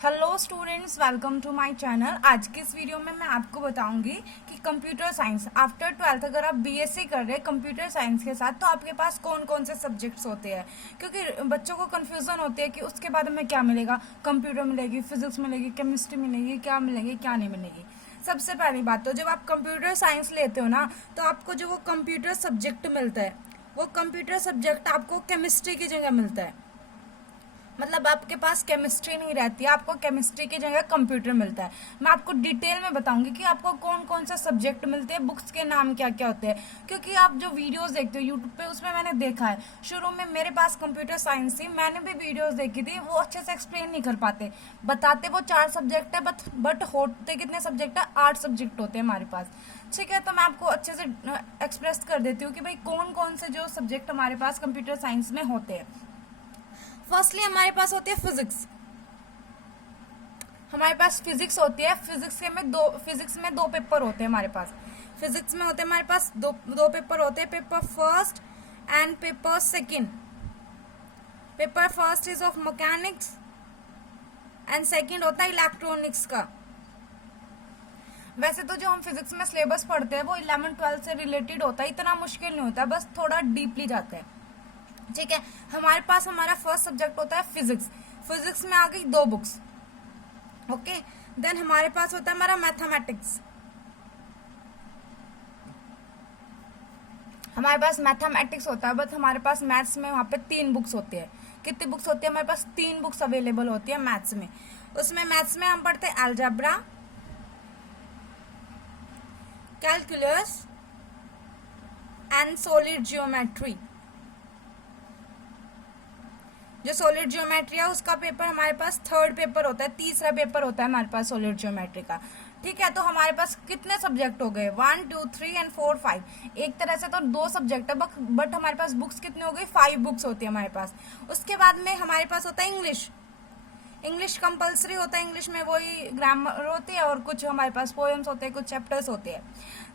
Hello students, welcome to my channel. आज की इस वीडियो में मैं आपको बताऊंगी कि कंप्यूटर साइंस आफ्टर 12th अगर आप बीएससी कर रहे हैं कंप्यूटर साइंस के साथ तो आपके पास कौन कौन से सब्जेक्ट्स होते हैं। क्योंकि बच्चों को कंफ्यूजन होती है कि उसके बाद हमें क्या मिलेगा, कंप्यूटर मिलेगी, फिजिक्स मिलेगी, केमिस्ट्री मिलेगी, क्या मिलेगी क्या नहीं मिलेगी। सबसे पहली बात तो जब आप कंप्यूटर साइंस लेते हो ना तो आपको जो वो कंप्यूटर सब्जेक्ट मिलता है वो कंप्यूटर सब्जेक्ट आपको केमिस्ट्री की जगह मिलता है। मतलब आपके पास केमिस्ट्री नहीं रहती है, आपको केमिस्ट्री की जगह कंप्यूटर मिलता है। मैं आपको डिटेल में बताऊंगी कि आपको कौन कौन से सब्जेक्ट मिलते हैं, बुक्स के नाम क्या क्या होते हैं। क्योंकि आप जो वीडियोस देखते हो यूट्यूब पे उसमें मैंने देखा है, शुरू में मेरे पास कंप्यूटर साइंस थी, मैंने भी वीडियोस देखी थी, वो अच्छे से एक्सप्लेन नहीं कर पाते। बताते वो 4 सब्जेक्ट है बट होते कितने सब्जेक्ट है, 8 सब्जेक्ट होते हैं हमारे पास। ठीक है, तो मैं आपको अच्छे से एक्सप्रेस कर देती हूँ कि भाई कौन कौन से जो सब्जेक्ट हमारे पास कंप्यूटर साइंस में होते हैं। फर्स्टली हमारे पास होती है फिजिक्स। हमारे पास फिजिक्स होती है। फिजिक्स में दो पेपर होते हैं हमारे पास। फिजिक्स में होते हैं हमारे पास दो पेपर होते हैं, paper first and paper second. Paper first is of mechanics and second होता है इलेक्ट्रॉनिक्स का। वैसे तो जो हम फिजिक्स में सिलेबस पढ़ते हैं वो 11th-12th से रिलेटेड होता है, इतना मुश्किल नहीं होता, बस थोड़ा डीपली जाता है। ठीक है, हमारे पास हमारा फर्स्ट सब्जेक्ट होता है फिजिक्स। फिजिक्स में आ गई 2 बुक्स। ओके, देन हमारे पास होता है हमारा मैथमेटिक्स। हमारे पास मैथमेटिक्स होता है बट हमारे पास मैथ्स में वहां पे 3 बुक्स होती है। कितनी बुक्स होती है हमारे पास? 3 बुक्स अवेलेबल होती है मैथ्स में। उसमें मैथ्स में हम पढ़ते हैं algebra, calculus and solid geometry. जो सॉलिड ज्योमेट्री है उसका पेपर हमारे पास 3rd पेपर होता है, तीसरा पेपर होता है हमारे पास सॉलिड ज्योमेट्री का। ठीक है, तो हमारे पास कितने सब्जेक्ट हो गए? 1 2 3 एंड 4 5। एक तरह से तो 2 सब्जेक्ट है बट हमारे पास बुक्स कितनी हो गई? 5 बुक्स होती है हमारे पास। उसके बाद में हमारे पास होता है इंग्लिश। इंग्लिश कंपलसरी होता है, इंग्लिश में वही ग्रामर होती है और कुछ हमारे पास पोएम्स होते हैं, कुछ चैप्टर्स होते हैं।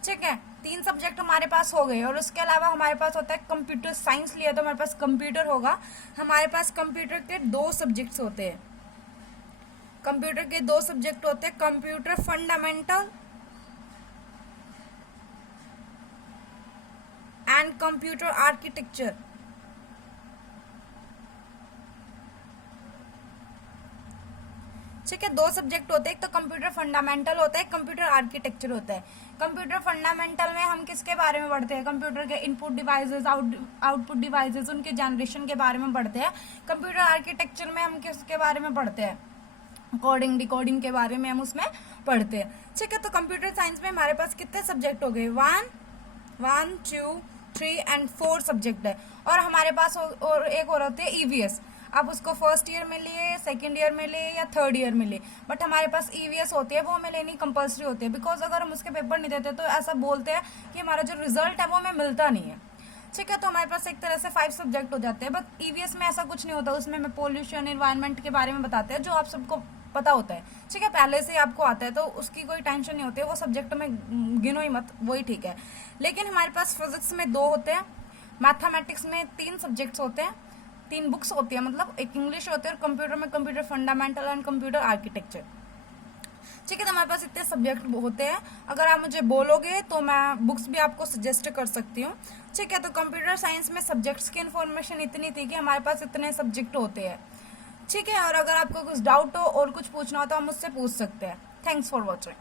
ठीक है, 3 सब्जेक्ट हमारे पास हो गए। और उसके अलावा हमारे पास होता है कंप्यूटर साइंस लिया तो हमारे पास कंप्यूटर होगा। हमारे पास कंप्यूटर के 2 सब्जेक्ट्स होते हैं। कंप्यूटर के 2 सब्जेक्ट होते हैं, computer fundamental and computer architecture. ठीक है, 2 सब्जेक्ट होते हैं, एक तो कंप्यूटर फंडामेंटल होता है, कंप्यूटर आर्किटेक्चर होता है। कंप्यूटर फंडामेंटल में हम किसके बारे में पढ़ते हैं? कंप्यूटर के इनपुट डिवाइसेस, आउटपुट डिवाइसेस, उनके जनरेशन के बारे में पढ़ते हैं। कंप्यूटर आर्किटेक्चर में हम किसके बारे में पढ़ते हैं? कोडिंग डिकोडिंग के बारे में हम उसमें पढ़ते हैं। ठीक है, तो कंप्यूटर साइंस में हमारे पास कितने सब्जेक्ट हो गए? 1 2 3 एंड 4 सब्जेक्ट है। और हमारे पास और एक और होते हैं ईवीएस। आप उसको फर्स्ट ईयर में लिए, सेकंड ईयर में लिए या 3rd ईयर में लिए, बट हमारे पास ईवीएस होती है, वो हमें लेनी कंपलसरी होती है। बिकॉज अगर हम उसके पेपर नहीं देते तो ऐसा बोलते हैं कि हमारा जो रिजल्ट है वो हमें मिलता नहीं है। ठीक है, तो हमारे पास एक तरह से 5 सब्जेक्ट हो जाते हैं। बट ईवीएस में ऐसा कुछ नहीं होता, उसमें हमें पोल्यूशन एनवायरनमेंट के बारे में बताते हैं जो आप सबको पता होता है। ठीक है, पहले से आपको आता है तो उसकी कोई टेंशन नहीं होती है, वो सब्जेक्ट में गिनो ही मत, वही ठीक है। लेकिन हमारे पास फिजिक्स में 2 होते हैं, मैथमेटिक्स में 3 सब्जेक्ट्स होते हैं, 3 बुक्स होती है, मतलब एक इंग्लिश होती है और कंप्यूटर में computer fundamental and computer architecture. ठीक है, तो हमारे पास इतने सब्जेक्ट होते हैं। अगर आप मुझे बोलोगे तो मैं बुक्स भी आपको सजेस्ट कर सकती हूँ। ठीक है, तो कंप्यूटर साइंस में सब्जेक्ट्स की इन्फॉर्मेशन इतनी थी कि हमारे पास इतने सब्जेक्ट होते हैं। ठीक है, और अगर आपको कुछ डाउट हो और कुछ पूछना हो तो हम मुझसे पूछ सकते हैं। Thanks for watching.